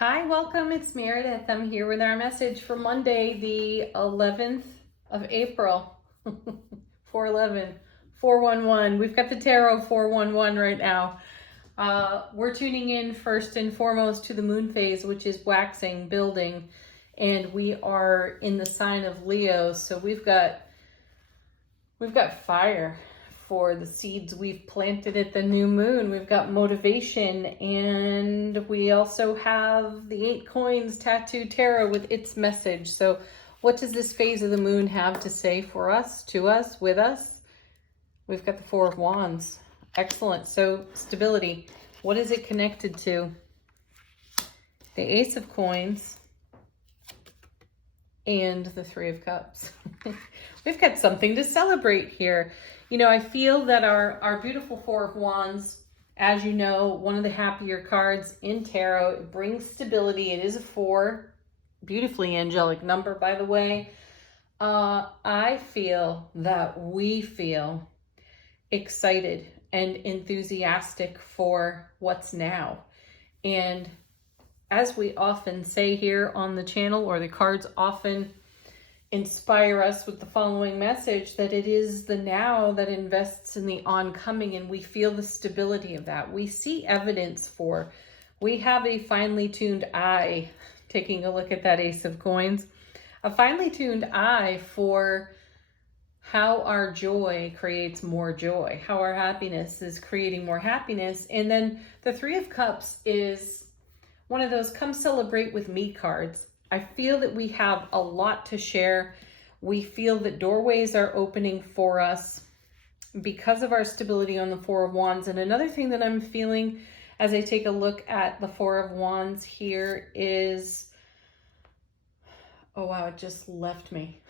Hi, welcome. It's Meredith. I'm here with our message for Monday, the 11th of April. 411, 411. We've got the tarot 411 right now. We're tuning in first and foremost to the moon phase, which is waxing, building, and we are in the sign of Leo. So we've got fire for the seeds we've planted at the new moon. We've got motivation, and we also have the 8 coins tattoo tarot with its message. So what does this phase of the moon have to say for us, to us, with us? We've got the 4 of Wands. Excellent. So stability. What is it connected to? The Ace of Coins and the 3 of Cups. We've got something to celebrate here. You know, I feel that our beautiful 4 of Wands, as you know, one of the happier cards in tarot, it brings stability. It is a 4, beautifully angelic number, by the way. I feel that we feel excited and enthusiastic for what's now. And as we often say here on the channel, or the cards often inspire us with the following message, that it is the now that invests in the oncoming, and we feel the stability of that. We see evidence for, we have a finely tuned eye, taking a look at that Ace of Coins, a finely tuned eye for how our joy creates more joy, how our happiness is creating more happiness. And then the 3 of Cups is one of those come celebrate with me cards. I feel that we have a lot to share. We feel that doorways are opening for us because of our stability on the 4 of Wands. And another thing that I'm feeling as I take a look at the 4 of Wands here is, oh wow, it just left me.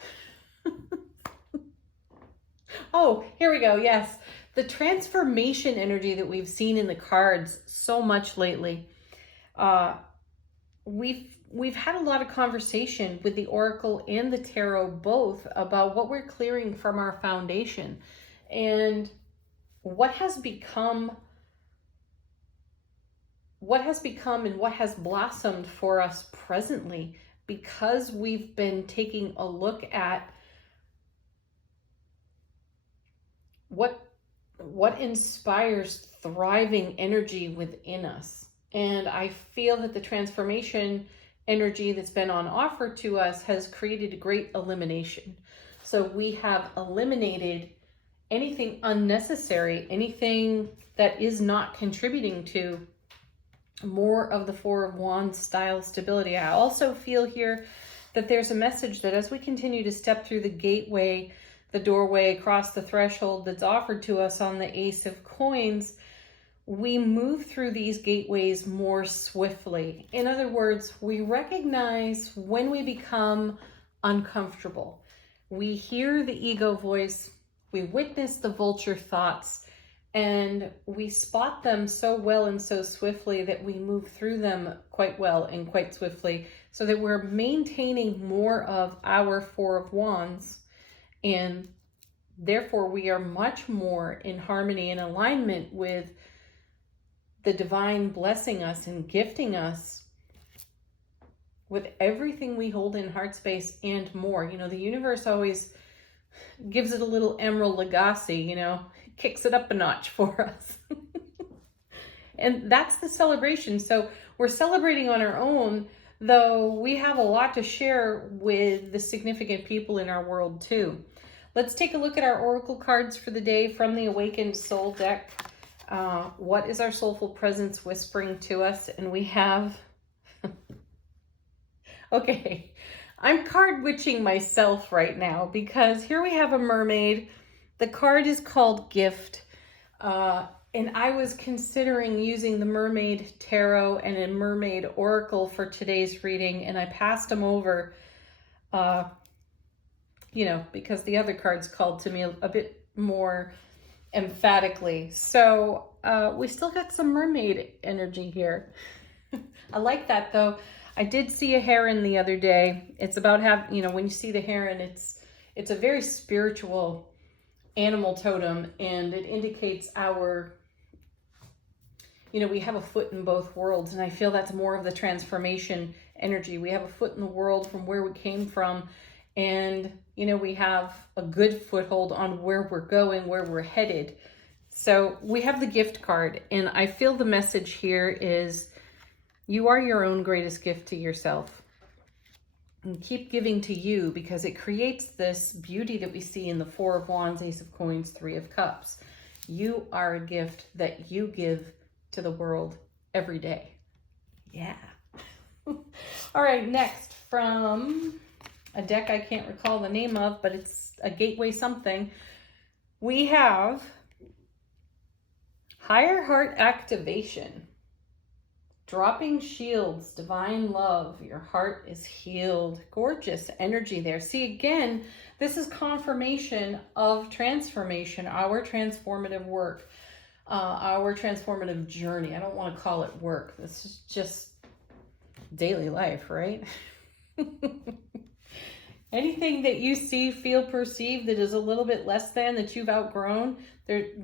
Oh, here we go. Yes, the transformation energy that we've seen in the cards so much lately. We've had a lot of conversation with the Oracle and the Tarot both about what we're clearing from our foundation and what has become and what has blossomed for us presently, because we've been taking a look at what inspires thriving energy within us. And I feel that the transformation energy that's been on offer to us has created a great elimination. So we have eliminated anything unnecessary, anything that is not contributing to more of the 4 of Wands style stability. I also feel here that there's a message that as we continue to step through the gateway, the doorway, across the threshold that's offered to us on the Ace of Coins, we move through these gateways more swiftly. In other words, we recognize when we become uncomfortable. We hear the ego voice, we witness the vulture thoughts, and we spot them so well and so swiftly that we move through them quite well and quite swiftly, so that we're maintaining more of our 4 of Wands, and therefore we are much more in harmony and alignment with the divine blessing us and gifting us with everything we hold in heart space and more. You know, the universe always gives it a little Emerald Lagasse, you know, kicks it up a notch for us. And that's the celebration. So we're celebrating on our own, though we have a lot to share with the significant people in our world too. Let's take a look at our oracle cards for the day from the Awakened Soul deck. What is our soulful presence whispering to us? And we have, okay, I'm card witching myself right now, because here we have a mermaid. The card is called Gift. And I was considering using the Mermaid Tarot and a Mermaid Oracle for today's reading, and I passed them over, you know, because the other cards called to me a bit more emphatically. So we still got some mermaid energy here. I like that though. I did see a heron the other day. It's about you know, when you see the heron, it's a very spiritual animal totem, and it indicates our we have a foot in both worlds. And I feel that's more of the transformation energy. We have a foot in the world from where we came from. And, we have a good foothold on where we're going, where we're headed. So we have the gift card. And I feel the message here is you are your own greatest gift to yourself. And keep giving to you, because it creates this beauty that we see in the Four of Wands, Ace of Coins, Three of Cups. You are a gift that you give to the world every day. Yeah. All right, next from a deck I can't recall the name of, but it's a gateway something. We have Higher Heart Activation. Dropping shields, divine love, your heart is healed. Gorgeous energy there. See, again, this is confirmation of transformation, our transformative work, our transformative journey. I don't want to call it work. This is just daily life, right? Anything that you see, feel, perceive that is a little bit less than, that you've outgrown,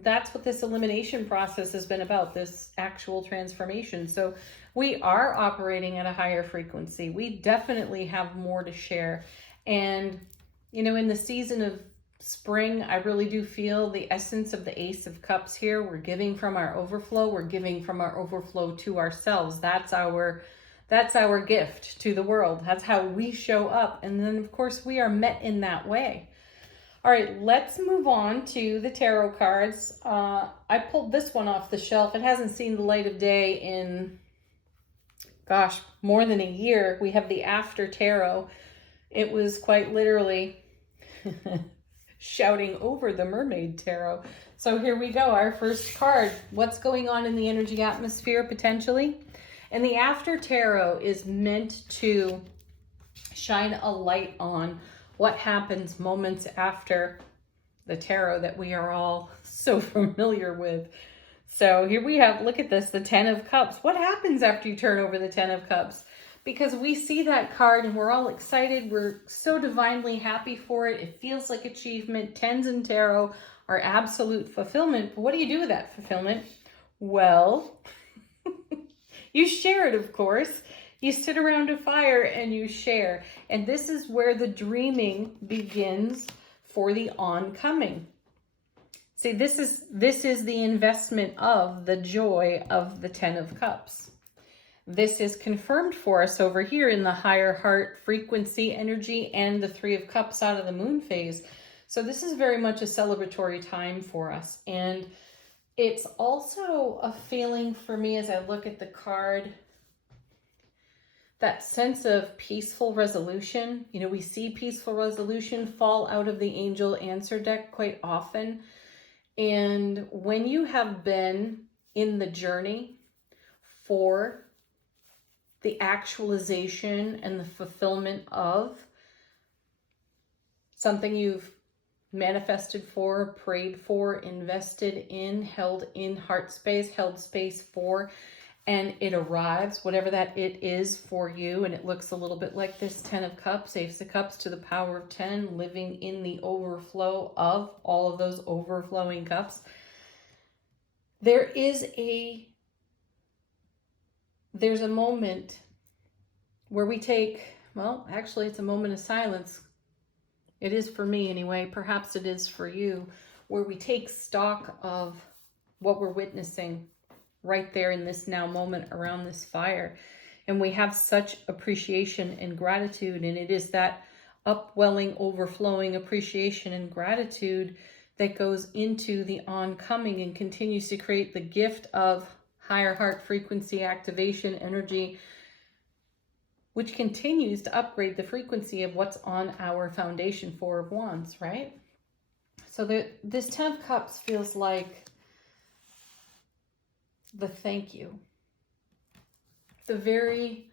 that's what this elimination process has been about, this actual transformation. So we are operating at a higher frequency. We definitely have more to share. And, in the season of spring, I really do feel the essence of the Ace of Cups here. We're giving from our overflow. We're giving from our overflow to ourselves. That's our gift to the world. That's how we show up. And then, of course, we are met in that way. All right, let's move on to the tarot cards. I pulled this one off the shelf. It hasn't seen the light of day in, more than a year. We have the After Tarot. It was quite literally shouting over the Mermaid Tarot. So here we go, our first card. What's going on in the energy atmosphere potentially? And the After Tarot is meant to shine a light on what happens moments after the tarot that we are all so familiar with. So here we have, look at this, the Ten of Cups. What happens after you turn over the Ten of Cups? Because we see that card and we're all excited. We're so divinely happy for it. It feels like achievement. Tens in tarot are absolute fulfillment. But what do you do with that fulfillment? Well, you share it, of course. You sit around a fire and you share. And this is where the dreaming begins for the oncoming. See, this is the investment of the joy of the Ten of Cups. This is confirmed for us over here in the higher heart frequency energy and the Three of Cups out of the moon phase. So this is very much a celebratory time for us. And it's also a feeling for me as I look at the card, that sense of peaceful resolution. We see peaceful resolution fall out of the angel answer deck quite often. And when you have been in the journey for the actualization and the fulfillment of something you've manifested for, prayed for, invested in, held in heart space, held space for, and it arrives, whatever that it is for you, and it looks a little bit like this Ten of Cups, Ace of Cups to the power of 10, living in the overflow of all of those overflowing cups. There's a moment where we take, actually it's a moment of silence. It is for me anyway, perhaps it is for you, where we take stock of what we're witnessing right there in this now moment around this fire. And we have such appreciation and gratitude. And it is that upwelling, overflowing appreciation and gratitude that goes into the oncoming and continues to create the gift of higher heart frequency activation energy, which continues to upgrade the frequency of what's on our foundation Four of Wands, right? So this Ten of Cups feels like the thank you, the very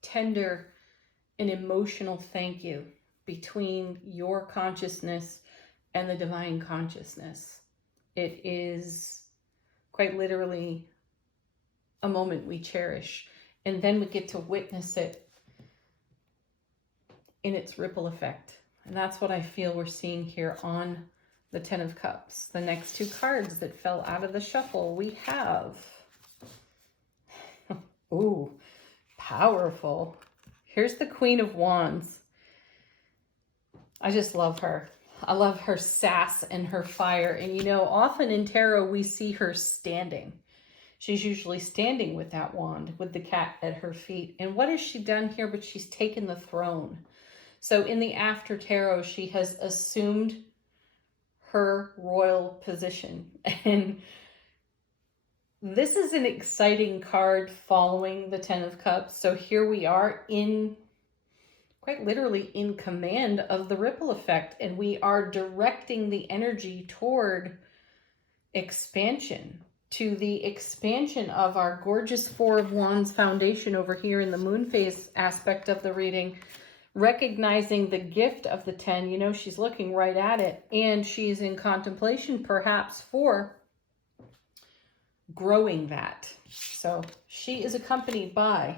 tender and emotional thank you between your consciousness and the divine consciousness. It is quite literally a moment we cherish, and then we get to witness it in its ripple effect. And that's what I feel we're seeing here on the Ten of Cups. The next two cards that fell out of the shuffle, we have, ooh, powerful. Here's the Queen of Wands. I just love her. I love her sass and her fire. And you know, often in tarot, we see her standing. She's usually standing with that wand, with the cat at her feet. And what has she done here? But she's taken the throne. So in the after tarot, she has assumed her royal position. And this is an exciting card following the Ten of Cups. So here we are in, quite literally, in command of the ripple effect. And we are directing the energy toward expansion, to the expansion of our gorgeous Four of Wands foundation over here in the moon phase aspect of the reading, recognizing the gift of the 10. You know, she's looking right at it, and she's in contemplation perhaps for growing that. So she is accompanied by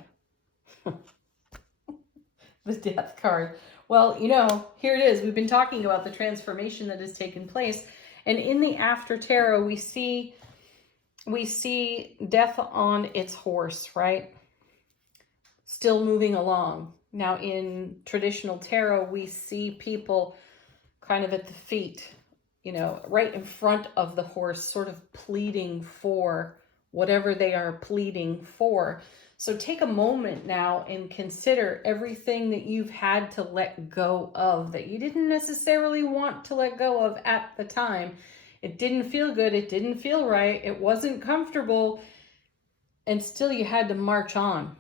the Death card. Well, you know, here it is. We've been talking about the transformation that has taken place, and in the after tarot, we see Death on its horse, right? Still moving along. Now, in traditional tarot, we see people kind of at the feet, you know, right in front of the horse, sort of pleading for whatever they are pleading for. So take a moment now and consider everything that you've had to let go of, that you didn't necessarily want to let go of at the time. It didn't feel good. It didn't feel right. It wasn't comfortable. And still you had to march on,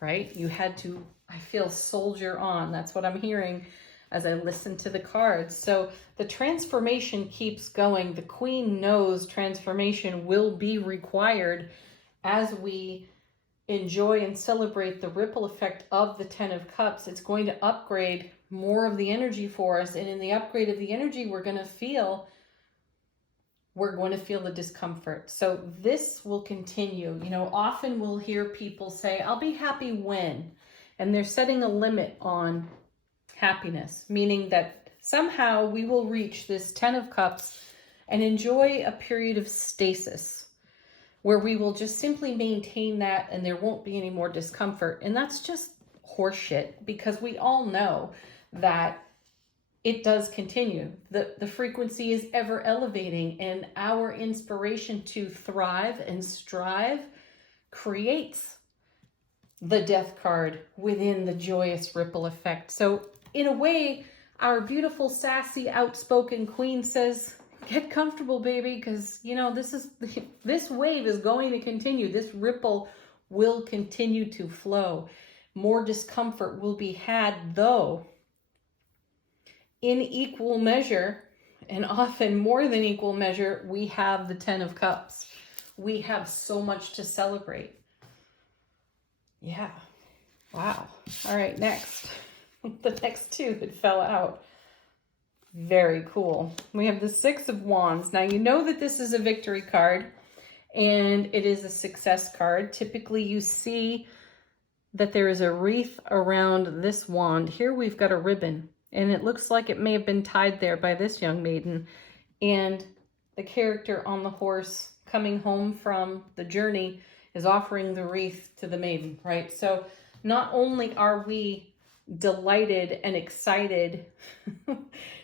right? You had to, I feel, soldier on. That's what I'm hearing as I listen to the cards. So the transformation keeps going. The Queen knows transformation will be required as we enjoy and celebrate the ripple effect of the Ten of Cups. It's going to upgrade more of the energy for us. And in the upgrade of the energy, we're going to feel the discomfort. So this will continue. You know, often we'll hear people say, I'll be happy when, and they're setting a limit on happiness, meaning that somehow we will reach this Ten of Cups and enjoy a period of stasis where we will just simply maintain that and there won't be any more discomfort. And that's just horseshit, because we all know that it does continue. The frequency is ever elevating, and our inspiration to thrive and strive creates the Death card within the joyous ripple effect. So in a way, our beautiful, sassy, outspoken Queen says, get comfortable, baby, because, you know, this wave is going to continue. This ripple will continue to flow. More discomfort will be had, though in equal measure, and often more than equal measure, we have the Ten of Cups. We have so much to celebrate. Yeah. Wow. All right, next. The next two that fell out. Very cool. We have the Six of Wands. Now, you know that this is a victory card, and it is a success card. Typically, you see that there is a wreath around this wand. Here we've got a ribbon, and it looks like it may have been tied there by this young maiden. And the character on the horse coming home from the journey is offering the wreath to the maiden, right? So not only are we delighted and excited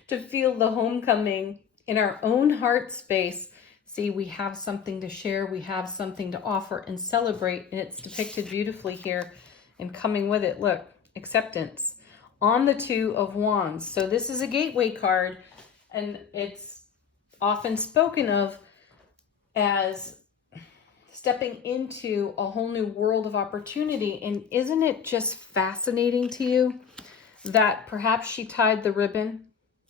to feel the homecoming in our own heart space, see, we have something to share, we have something to offer and celebrate, and it's depicted beautifully here. And coming with it, look, acceptance on the Two of Wands. So this is a gateway card, and it's often spoken of as stepping into a whole new world of opportunity. And isn't it just fascinating to you that perhaps she tied the ribbon?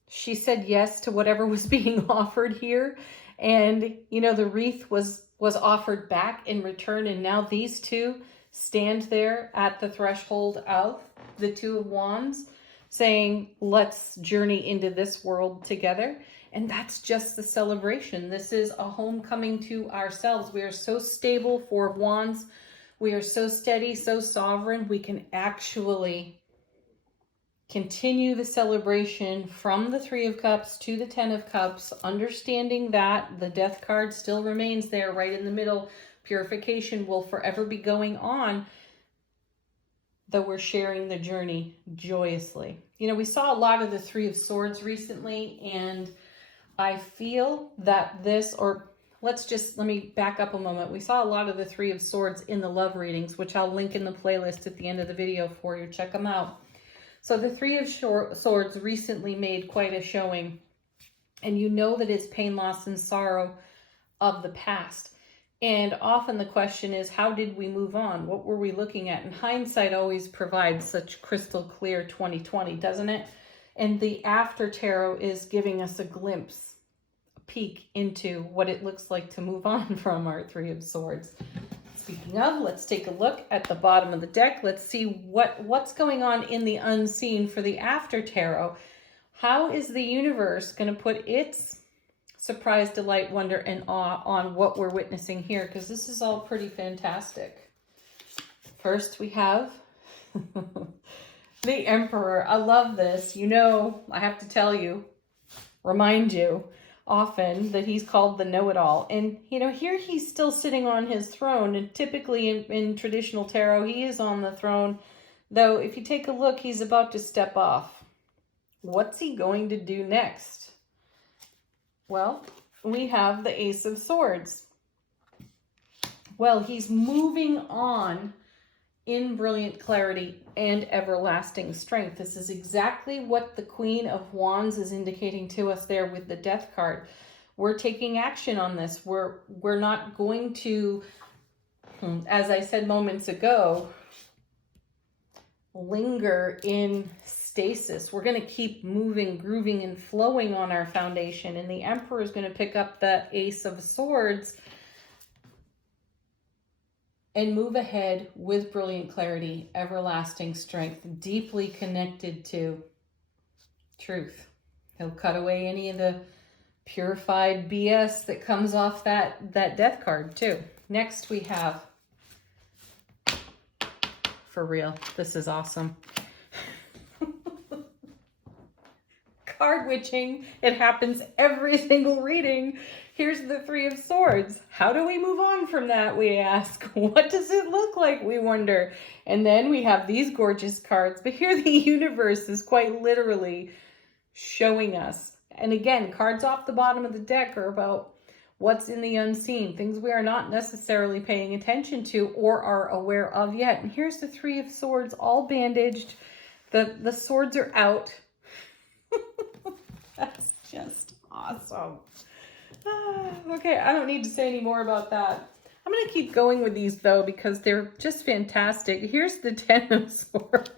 She said yes to whatever was being offered here. And, you know, the wreath was offered back in return. And now these two stand there at the threshold of the Two of Wands saying, let's journey into this world together. And that's just the celebration. This is a homecoming to ourselves. We are so stable, Four of Wands. We are so steady, so sovereign. We can actually continue the celebration from the Three of Cups to the Ten of Cups, understanding that the Death card still remains there right in the middle. Purification will forever be going on, though we're sharing the journey joyously. You know, we saw a lot of the Three of Swords recently, and I feel that this, or let me back up a moment. We saw a lot of the Three of Swords in the love readings, which I'll link in the playlist at the end of the video for you. Check them out. So the Three of Swords recently made quite a showing, and you know that it's pain, loss, and sorrow of the past. And often the question is, how did we move on? What were we looking at? And hindsight always provides such crystal clear 2020, doesn't it? And the after tarot is giving us a glimpse, a peek into what it looks like to move on from our Three of Swords. Speaking of, let's take a look at the bottom of the deck. Let's see what's going on in the unseen for the after tarot. How is the universe going to put its surprise, delight, wonder, and awe on what we're witnessing here? Because this is all pretty fantastic. First, we have the Emperor. I love this. You know, I have to tell you, remind you often that he's called the know-it-all. And, you know, here he's still sitting on his throne. And typically in traditional tarot, he is on the throne. Though, if you take a look, he's about to step off. What's he going to do next? Well, we have the Ace of Swords. Well, he's moving on in brilliant clarity and everlasting strength. This is exactly what the Queen of Wands is indicating to us there with the Death card. We're taking action on this. We're not going to, as I said moments ago, linger in stasis. We're going to keep moving, grooving, and flowing on our foundation. And the Emperor is going to pick up the Ace of Swords and move ahead with brilliant clarity, everlasting strength, deeply connected to truth. He'll cut away any of the purified BS that comes off that Death card too. Next we have, for real, this is awesome. Card witching. It happens every single reading. Here's the Three of Swords. How do we move on from that, we ask? What does it look like, we wonder? And then we have these gorgeous cards. But here the universe is quite literally showing us. And again, cards off the bottom of the deck are about what's in the unseen, things we are not necessarily paying attention to or are aware of yet. And here's the Three of Swords, all bandaged. The swords are out. That's just awesome. Okay, I don't need to say any more about that. I'm going to keep going with these, though, because they're just fantastic. Here's the Ten of Swords.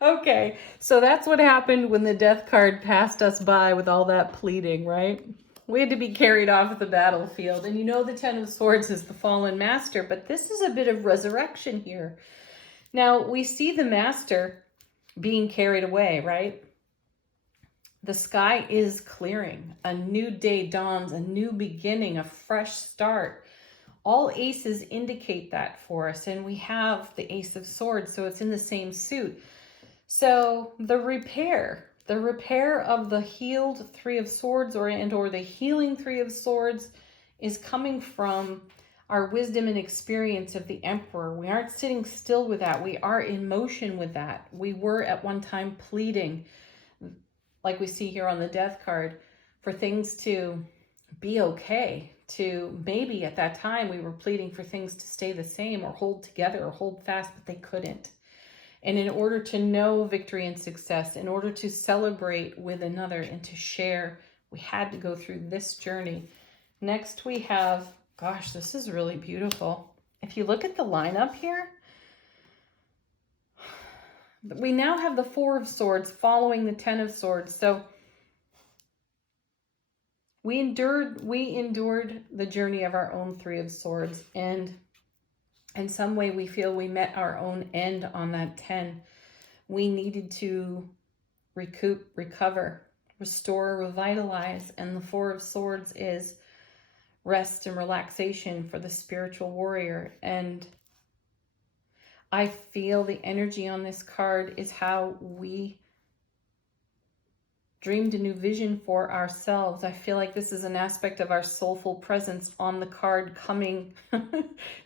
Okay, so that's what happened when the Death card passed us by with all that pleading, right? We had to be carried off the battlefield. And you know the Ten of Swords is the fallen master, but this is a bit of resurrection here. Now, we see the master being carried away, right? The sky is clearing. A new day dawns, a new beginning, a fresh start. All aces indicate that for us. And we have the Ace of Swords, so it's in the same suit. So the repair of the healed Three of Swords or the healing Three of Swords is coming from our wisdom and experience of the Emperor. We aren't sitting still with that. We are in motion with that. We were at one time pleading, like we see here on the Death card, for things to be okay, to maybe at that time we were pleading for things to stay the same or hold together or hold fast, but they couldn't. And in order to know victory and success, in order to celebrate with another and to share, we had to go through this journey. Next we have, gosh, this is really beautiful. If you look at the lineup here, we now have the Four of Swords following the Ten of Swords. So we endured the journey of our own Three of Swords, and in some way we feel we met our own end on that 10. We needed to recoup, recover, restore, revitalize, and the Four of Swords is rest and relaxation for the spiritual warrior. And I feel the energy on this card is how we dreamed a new vision for ourselves. I feel like this is an aspect of our soulful presence on the card coming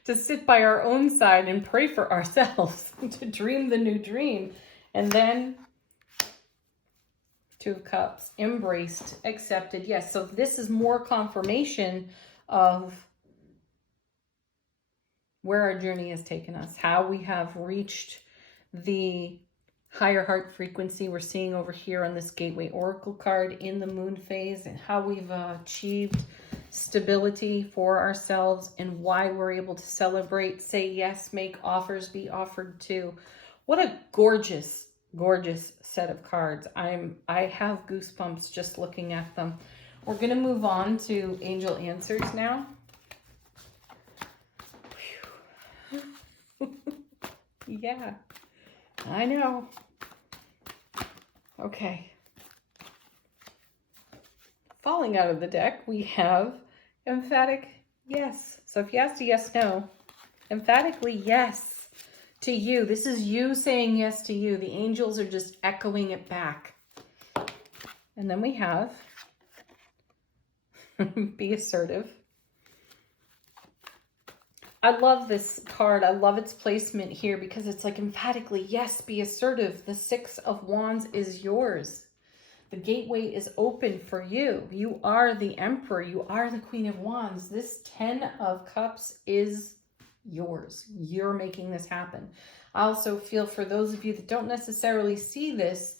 to sit by our own side and pray for ourselves, to dream the new dream. And then Two of Cups, embraced, accepted. Yes, so this is more confirmation of where our journey has taken us, how we have reached the higher heart frequency we're seeing over here on this Gateway Oracle card in the moon phase, and how we've achieved stability for ourselves, and why we're able to celebrate, say yes, make offers, be offered to. What a gorgeous, gorgeous set of cards. I have goosebumps just looking at them. We're going to move on to angel answers now. Yeah, I know. Okay. Falling out of the deck, we have emphatic yes. So if you asked a yes, no, emphatically yes to you. This is you saying yes to you. The angels are just echoing it back. And then we have be assertive. I love this card. I love its placement here because it's like emphatically, yes, be assertive. The Six of Wands is yours. The gateway is open for you. You are the Emperor. You are the Queen of Wands. This 10 of Cups is yours. You're making this happen. I also feel for those of you that don't necessarily see this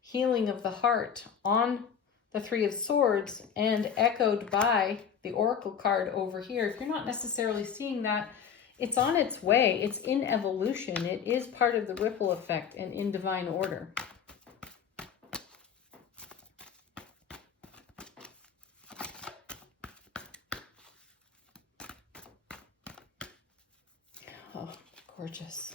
healing of the heart on the Three of Swords and echoed by the Oracle card over here, if you're not necessarily seeing that, it's on its way. It's in evolution. It is part of the ripple effect and in divine order. Oh, gorgeous.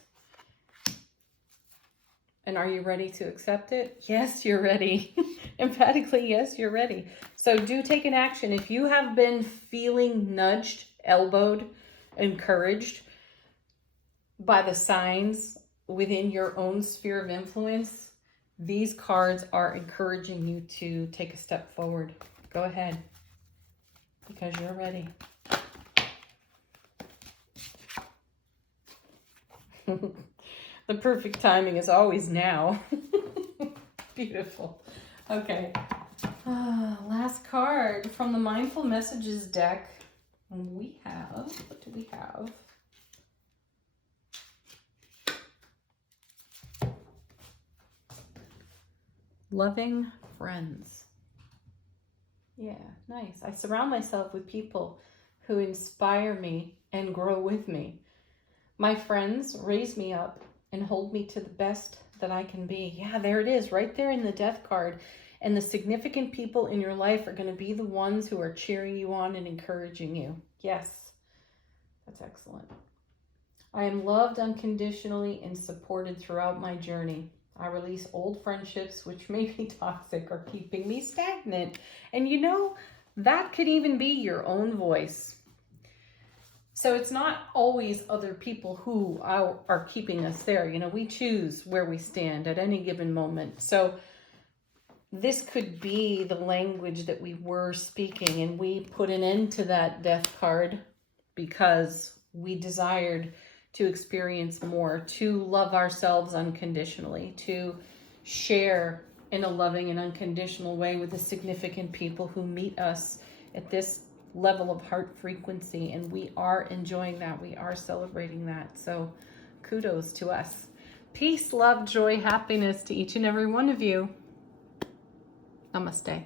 And are you ready to accept it? Yes, you're ready. Emphatically, yes, you're ready. So do take an action. If you have been feeling nudged, elbowed, encouraged by the signs within your own sphere of influence, these cards are encouraging you to take a step forward. Go ahead, because you're ready. The perfect timing is always now. Beautiful. Okay. Last card from the Mindful Messages deck. We have, what do we have? Loving friends. Yeah, nice. I surround myself with people who inspire me and grow with me. My friends raise me up and hold me to the best that I can be. Yeah, there it is, right there in the Death card. And the significant people in your life are going to be the ones who are cheering you on and encouraging you. Yes, that's excellent. I am loved unconditionally and supported throughout my journey. I release old friendships which may be toxic or keeping me stagnant. And you know, that could even be your own voice. So it's not always other people who are keeping us there. You know, we choose where we stand at any given moment. So this could be the language that we were speaking, and we put an end to that Death card because we desired to experience more, to love ourselves unconditionally, to share in a loving and unconditional way with the significant people who meet us at this level of heart frequency, and we are enjoying that. We are celebrating that. So kudos to us. Peace, love, joy, happiness to each and every one of you. Namaste.